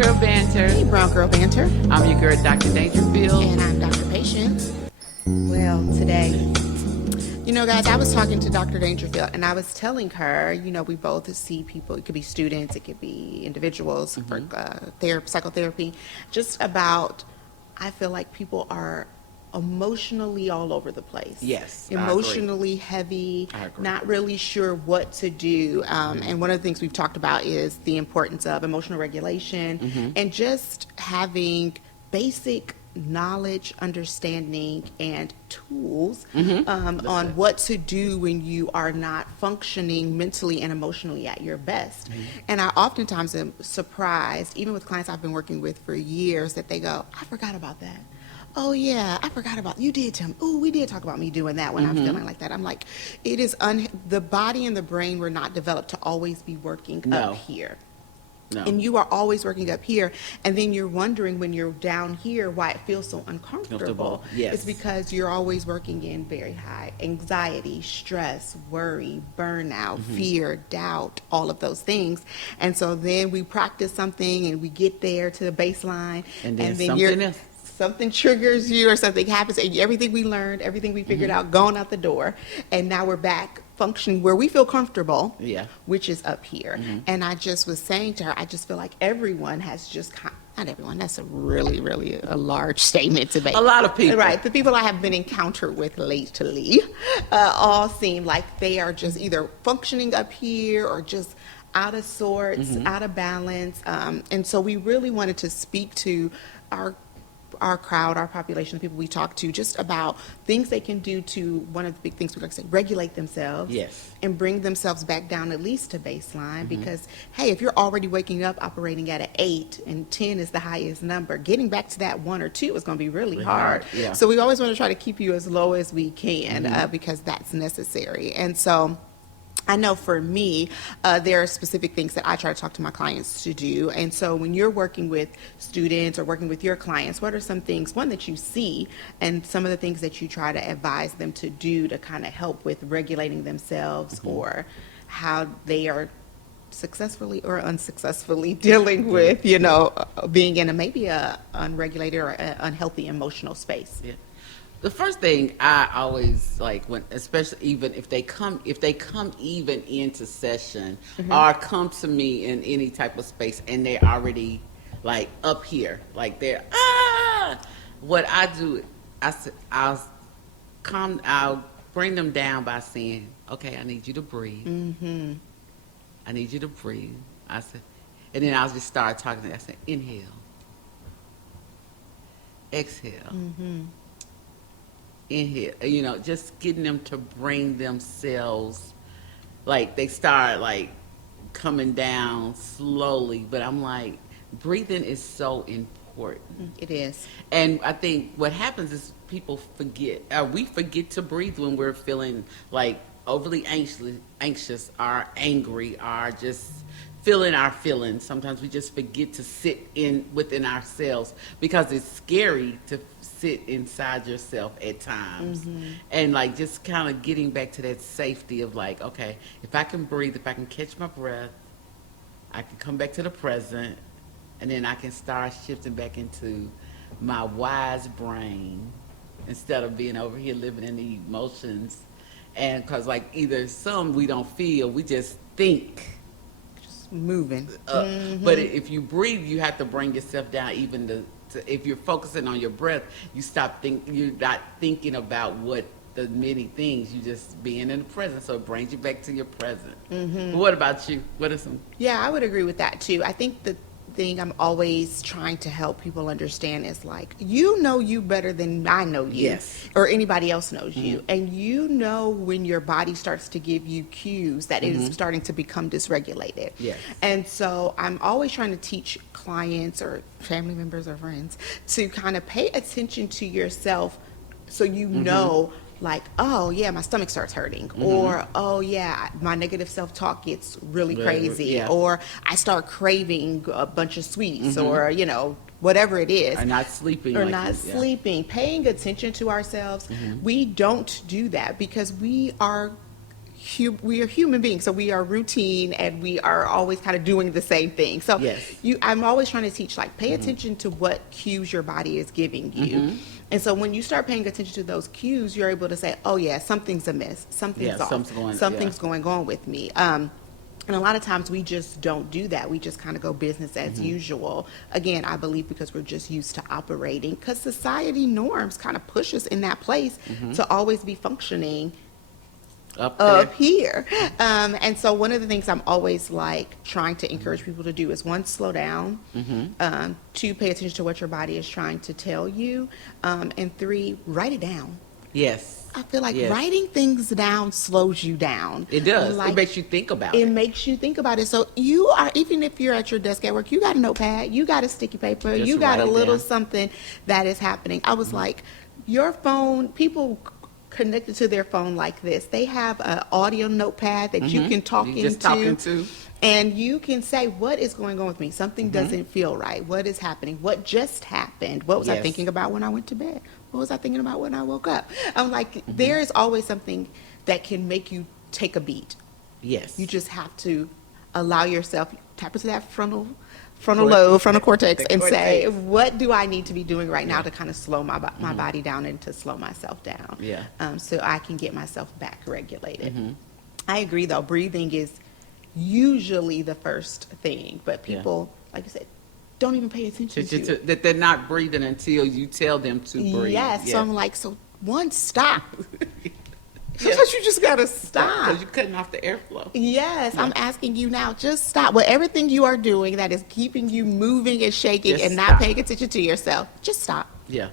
Girl Banter. Hey, Brown Girl Banter. I'm your girl, Dr. Dangerfield. And I'm Dr. Patience. Well, today, guys, I was talking to Dr. Dangerfield, and I was telling her, we both see people. It could be students, it could be individuals for psychotherapy. Just about, I feel like people are emotionally all over the place. Yes, emotionally heavy, not really sure what to do. And one of the things we've talked about is the importance of emotional regulation and just having basic knowledge, understanding, and tools on what to do when you are not functioning mentally and emotionally at your best. And I oftentimes am surprised, even with clients I've been working with for years, that they go, I forgot about that. Oh yeah, I forgot about you. Did tell me. Oh, we did talk about me doing that when I'm feeling like that. I'm like, it is the body and the brain were not developed to always be working up here. No. And you are always working up here, and then you're wondering when you're down here why it feels so uncomfortable. Yes. It's because you're always working in very high anxiety, stress, worry, burnout, fear, doubt, all of those things. And so then we practice something and we get there to the baseline, and then something triggers you or something happens, and everything we learned, everything we figured out, gone out the door, and now we're back functioning where we feel comfortable, which is up here. And I just was saying to her, I just feel like everyone has just, not everyone, that's a really, really a large statement to make. A lot of people. Right, the people I have been encountered with lately all seem like they are just either functioning up here or just out of sorts, out of balance. And so we really wanted to speak to our crowd, our population, the people we talk to, just about things they can do to, one of the big things we like to say, regulate themselves and bring themselves back down at least to baseline. Because, hey, if you're already waking up operating at an 8 and 10 is the highest number, getting back to that 1 or 2 is going to be really hard. So we always want to try to keep you as low as we can because that's necessary. And so I know for me, there are specific things that I try to talk to my clients to do. And so when you're working with students or working with your clients, what are some things, one, that you see, and some of the things that you try to advise them to do to kind of help with regulating themselves or how they are successfully or unsuccessfully dealing with, being in maybe a unregulated or unhealthy emotional space? The first thing I always like, when, especially even if they come even into session or come to me in any type of space and they're already like up here, like they're what I do, I'll bring them down by saying, okay, I need you to breathe. I need you to breathe. I said, and then I'll just start talking to them. I said, inhale, exhale. Inhale, just getting them to bring themselves, like they start like coming down slowly, but I'm like, breathing is so important. It is. And I think what happens is people forget, we forget to breathe when we're feeling like overly anxious or angry or just feeling our feelings. Sometimes we just forget to sit within ourselves because it's scary to sit inside yourself at times. And like just kind of getting back to that safety of like, okay, if I can breathe, if I can catch my breath, I can come back to the present, and then I can start shifting back into my wise brain instead of being over here living in the emotions. And because like either some we don't feel, we just think. Moving. But if you breathe, you have to bring yourself down. Even if you're focusing on your breath, you're not thinking about what the many things. You just being in the present, so it brings you back to your present. But what about you? What are some? Yeah, I would agree with that too. I think the thing I'm always trying to help people understand is like, you know you better than I know you or anybody else knows you. And you know when your body starts to give you cues that it is starting to become dysregulated. And so I'm always trying to teach clients or family members or friends to kind of pay attention to yourself so you know, like, oh yeah, my stomach starts hurting, or oh yeah, my negative self-talk gets really crazy, or I start craving a bunch of sweets, or whatever it is, or not sleeping, paying attention to ourselves. We don't do that because we are we are human beings, so we are routine and we are always kind of doing the same thing. So Yes. I'm always trying to teach, like, pay attention to what cues your body is giving you. And so when you start paying attention to those cues, you're able to say, oh yeah, something's amiss, something's off, something's going on with me. And a lot of times we just don't do that. We just kind of go business as usual. Again, I believe because we're just used to operating, because society norms kind of push us in that place to always be functioning up here. And so one of the things I'm always like trying to encourage people to do is, one, slow down, two, pay attention to what your body is trying to tell you, and three, write it down. Yes. I feel like Yes. writing things down slows you down. It does. Like, it makes you think about it it. makes you think about it. So you are, even if you're at your desk at work, you got a notepad, you got a sticky paper, Just you got write a it little down. something that is happening. I was like, your phone, people connected to their phone like this, they have an audio notepad that you can talk You just talking to. and you can say, what is going on with me? Something doesn't feel right. What is happening? What just happened? What was I Yes. thinking about when I went to bed? What was I thinking about when I woke up? I'm like, there is always something that can make you take a beat. Yes. You just have to allow yourself, tap into that frontal Cortex. lobe, frontal cortex, The and say, cortex. what do I need to be doing right now to kind of slow my body down and to slow myself down? Yeah. So I can get myself back regulated. I agree, though. Breathing is usually the first thing, but Yeah. people, like you said, don't even pay attention to it. That they're not breathing until you tell them to breathe. Yes. So I'm like, so one, stop. Yeah. Sometimes you just gotta stop. Because you're cutting off the airflow. Yes, Yeah. I'm asking you now, just stop. With everything you are doing that is keeping you moving and shaking Just and not stop. paying attention to yourself, just stop. Yeah.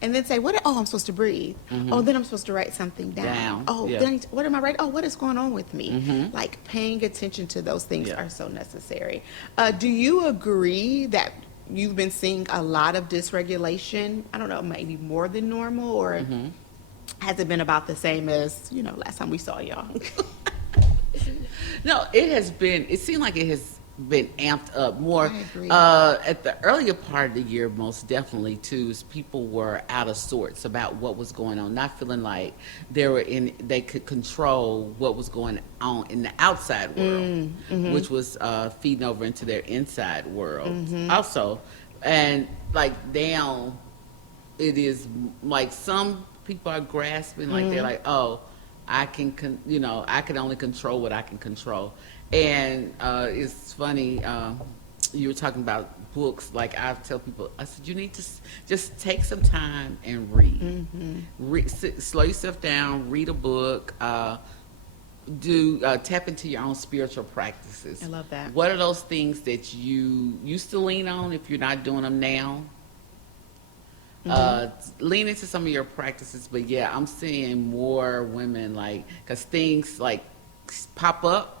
And then say, I'm supposed to breathe. Oh, then I'm supposed to write something down. Down, Oh, yeah. then what am I writing? Oh, what is going on with me? Like, paying attention to those things Yeah. are so necessary. Do you agree that you've been seeing a lot of dysregulation? I don't know, maybe more than normal, or has it been about the same as, last time we saw y'all? No, it has been, it seemed like it has been amped up more. I agree. At the earlier part of the year, most definitely, too, is people were out of sorts about what was going on, not feeling like they could control what was going on in the outside world, which was feeding over into their inside world also. And like now, it is like some people are grasping, like they're like, oh, I can only control what I can control. And it's funny, you were talking about books. Like, I tell people, I said, you need to just take some time and read. Slow yourself down, read a book, tap into your own spiritual practices. I love that. What are those things that you used to lean on if you're not doing them now? Lean into some of your practices, but yeah, I'm seeing more women, like, because things like pop up,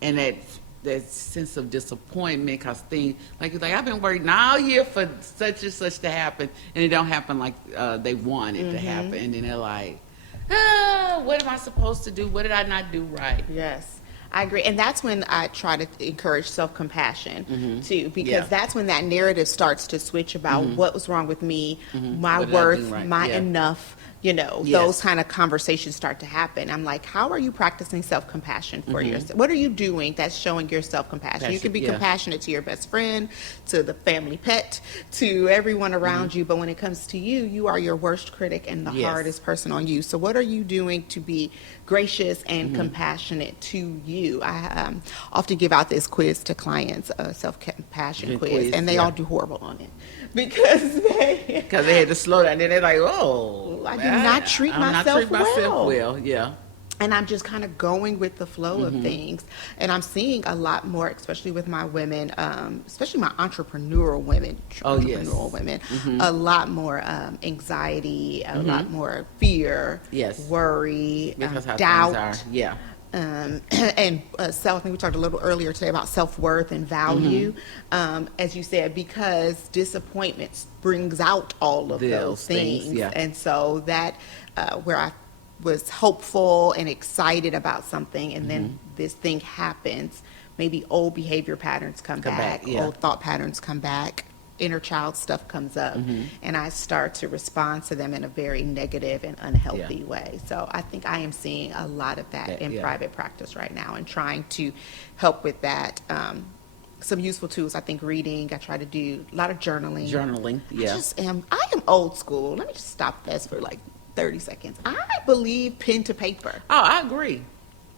and that sense of disappointment, because things like I've been waiting all year for such and such to happen, and it don't happen like they want it to happen, and then they're like, what am I supposed to do? What did I not do right? Yes, I agree. And that's when I try to encourage self-compassion too, because Yeah. that's when that narrative starts to switch about what was wrong with me, my What did I do worth, right? my Yeah. enough. Yes. Those kind of conversations start to happen. I'm like, how are you practicing self-compassion for yourself? What are you doing that's showing your self-compassion? You can be Yeah. compassionate to your best friend, to the family pet, to everyone around you, but when it comes to you, you are your worst critic and the Yes. hardest person on you. So what are you doing to be gracious and compassionate to you? I often give out this quiz to clients, a self-compassion Good quiz, quiz, and they yeah. all do horrible on it because they Because they had to slow down, and then they're like, oh, I did not treat myself well. Yeah. and I'm just kind of going with the flow of things. And I'm seeing a lot more, especially with my women, especially my entrepreneurial women, Oh, yes. women, a lot more anxiety, a lot more fear, Yes. worry, Because how doubt. things are. Yeah. And self, I think we talked a little earlier today about self-worth and value, as you said, because disappointment brings out all of those Those things, things. yeah. And so that, where I was hopeful and excited about something, and then this thing happens, maybe old behavior patterns come back, yeah. old thought patterns come back. inner child stuff comes up, Mm-hmm. and I start to respond to them in a very negative and unhealthy Yeah. way. So I think I am seeing a lot of that in Yeah. private practice right now, and trying to help with that. Some useful tools, I think reading. I try to do a lot of journaling. Journaling, yeah. I am old school. Let me just stop this for like 30 seconds. I believe pen to paper. Oh, I agree.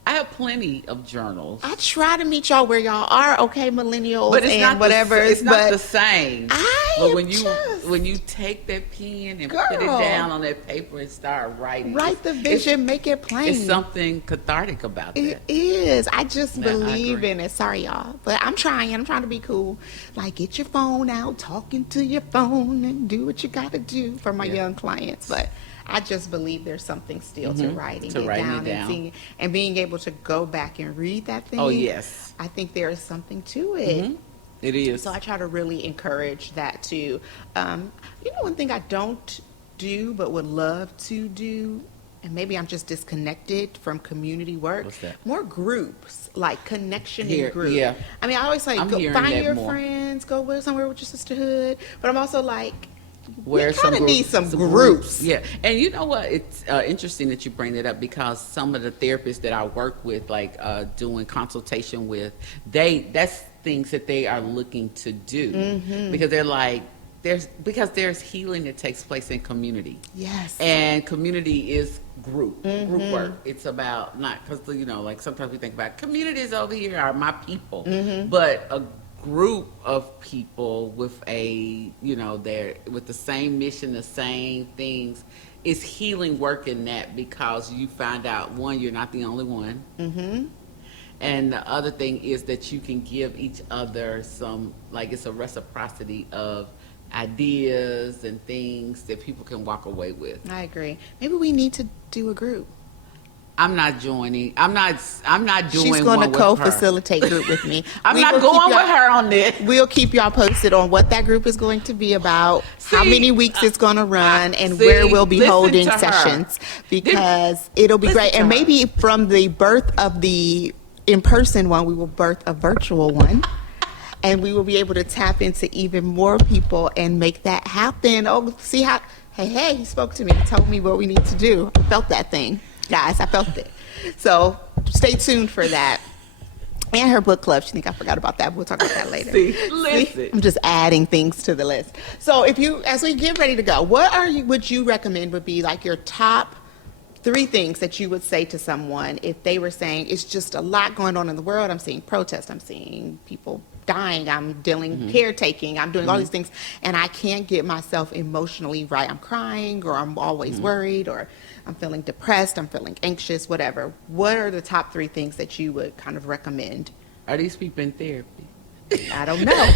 I have plenty of journals. I try to meet y'all where y'all are, okay, millennials But it's and not whatever. it's not but the same. I But am when just- when you take that pen and put it Girl. down on that paper and start writing, write the vision, make it plain. It's something cathartic about It that. is. I just Yeah, I believe agree. in it. Sorry, y'all. But I'm trying. I'm trying to be cool. Like, get your phone out, talking to your phone, and do what you got to do for my Yeah. young clients. But I just believe there's something still to writing To it writing down, it down. and seeing, and being able to go back and read that thing. Oh, yes. I think there is something to it. Mhm. It is. So I try to really encourage that too. One thing I don't do but would love to do, and maybe I'm just disconnected from community work. What's that? More groups, like connection Here, in group. yeah. I mean, I always say I'm go hearing find that your more. friends, go with somewhere with your sisterhood. But I'm also like, Where we kind of need some groups. Yeah, and you know what? It's interesting that you bring that up, because some of the therapists that I work with, like doing consultation with, that's things that they are looking to do, Mm-hmm. because they're like there's healing that takes place in community. Yes. And community is group Mm-hmm. work. It's about, not because like sometimes we think about communities over here are my people, Mm-hmm. but a group of people with they're with the same mission, the same things. It's healing work in that, because you find out, one, you're not the only one. Mm-hmm. And the other thing is that you can give each other some, like, it's a reciprocity of ideas and things that people can walk away with. I agree. Maybe we need to do a group. I'm not joining. I'm not doing She's going one to with her. co-facilitate group with me. I'm We not will keep going y'all- with her on this. We'll keep y'all posted on what that group is going to be about, how See, many weeks it's going to run, and see, where we'll be listen holding to her. sessions, because it'll be Listen great. to And her. maybe from the birth of the in-person one, we will birth a virtual one. And we will be able to tap into even more people and make that happen. Oh, see how, hey, he spoke to me, told me what we need to do. I felt that thing, guys. I felt it. So stay tuned for that. And her book club. She think I forgot about that. We'll talk about that later. See, listen. I'm just adding things to the list. So as we get ready to go, would you recommend would be like your top 3 things that you would say to someone if they were saying, it's just a lot going on in the world. I'm seeing protests. I'm seeing people dying. I'm dealing caretaking. I'm doing all these things, and I can't get myself emotionally right. I'm crying, or I'm always worried, or I'm feeling depressed. I'm feeling anxious, whatever. What are the top 3 things that you would kind of recommend? Are these people in therapy? I don't know.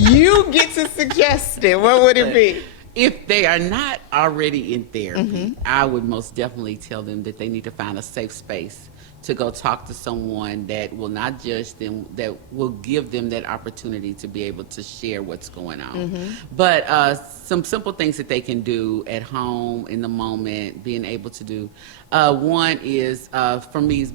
You get to suggest it. What would it be? If they are not already in therapy, I would most definitely tell them that they need to find a safe space to go talk to someone that will not judge them, that will give them that opportunity to be able to share what's going on. But some simple things that they can do at home in the moment, being able to do. One is, for me,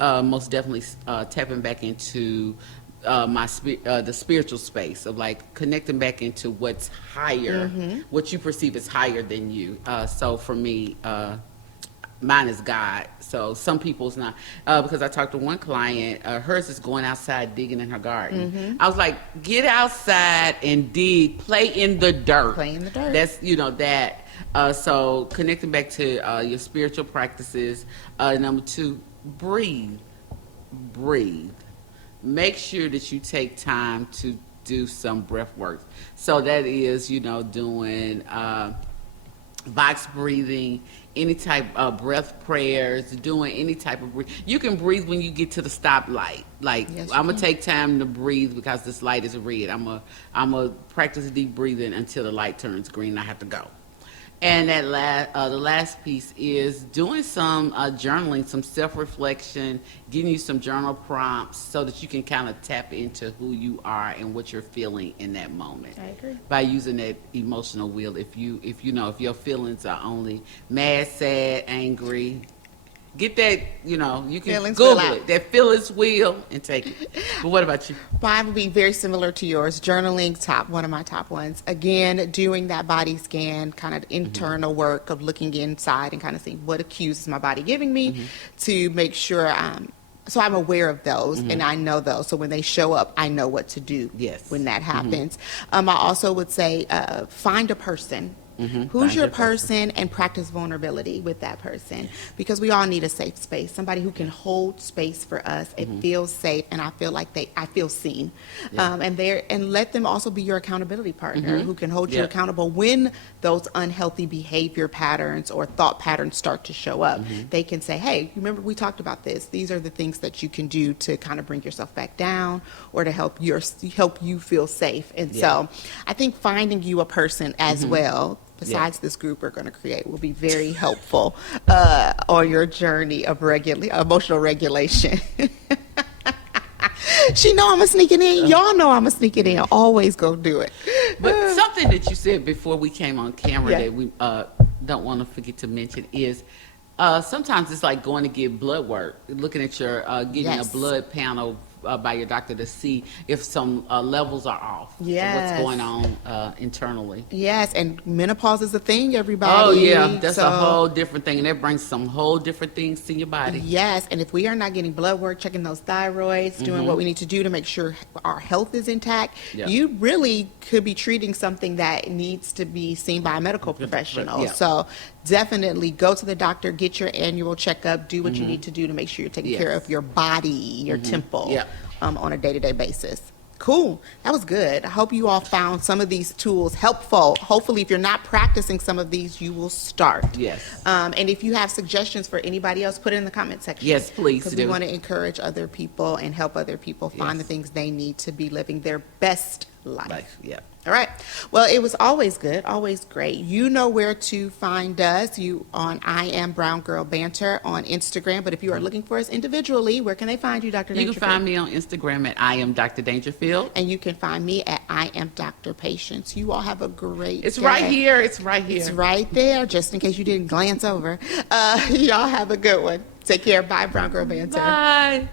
most definitely tapping back into the spiritual space of, like, connecting back into what's higher, what you perceive as higher than you. So for me, mine is God. So some people's not, because I talked to one client, hers is going outside digging in her garden. I was like, get outside and dig, play in the dirt. Play in the dirt. That's, that. So connecting back to your spiritual practices. Number 2, breathe. Make sure that you take time to do some breath work. So that is, doing box breathing, any type of breath prayers, doing any type of breathe. You can breathe when you get to the stoplight. Like, Yes, you I'm gonna can. take time to breathe because this light is red. I'm gonna practice deep breathing until the light turns green. I have to go. And that the last piece is doing some journaling, some self-reflection, giving you some journal prompts so that you can kind of tap into who you are and what you're feeling in that moment. I agree. By using that emotional wheel, if your feelings are only mad, sad, angry, get that, you can Feelings Google will out. it, that Phyllis wheel, and take it. But what about you? Mine would be very similar to yours. Journaling, one of my top ones. Again, doing that body scan, kind of internal work of looking inside and kind of seeing what cues is my body giving me to make sure so I'm aware of those and I know those. So when they show up, I know what to do Yes. when that happens. I also would say find a person. Who's Find your your person. person and practice vulnerability with that person, because we all need a safe space, somebody who can hold space for us. It feels safe, and I feel like I feel seen. And let them also be your accountability partner who can hold you Yeah. accountable when those unhealthy behavior patterns or thought patterns start to show up. They can say, hey, remember we talked about this, these are the things that you can do to kind of bring yourself back down or to help you feel safe. And so I think finding you a person as well, besides this group we're going to create, will be very helpful on your journey of emotional regulation. She know I'm a sneak it in. Y'all know I'm a sneak it in. Always go do it. But something that you said before we came on camera Yeah. that we don't want to forget to mention is sometimes it's like going to get blood work, looking at your getting Yes. a blood panel by your doctor to see if some levels are off. So Yes. what's going on internally. Yes, and menopause is a thing, everybody. Oh yeah, that's So- a whole different thing, and that brings some whole different things to your body. Yes, and if we are not getting blood work, checking those thyroids, doing what we need to do to make sure our health is intact, Yeah. you really could be treating something that needs to be seen by a medical professional. Yeah. So definitely go to the doctor, get your annual checkup, do what you need to do to make sure you're taking Yes. care of your body, your temple, Yeah. on a day-to-day basis. Cool. That was good. I hope you all found some of these tools helpful. Hopefully, if you're not practicing some of these, you will start. Yes. And if you have suggestions for anybody else, put it in the comment section. Yes, please Because we do. want to encourage other people and help other people find Yes. the things they need to be living their best life. Life, yeah. All right. Well, it was always good, always great. You know where to find us. You on I Am Brown Girl Banter on Instagram. But if you are looking for us individually, where can they find you, Dr. You can Dangerfield? find me on Instagram at I am Dr. Dangerfield. And you can find me at I Am Dr. Patience. You all have a great It's day. right here. It's right here. It's right there, just in case you didn't glance over. Y'all have a good one. Take care. Bye, Brown Girl Banter. Bye.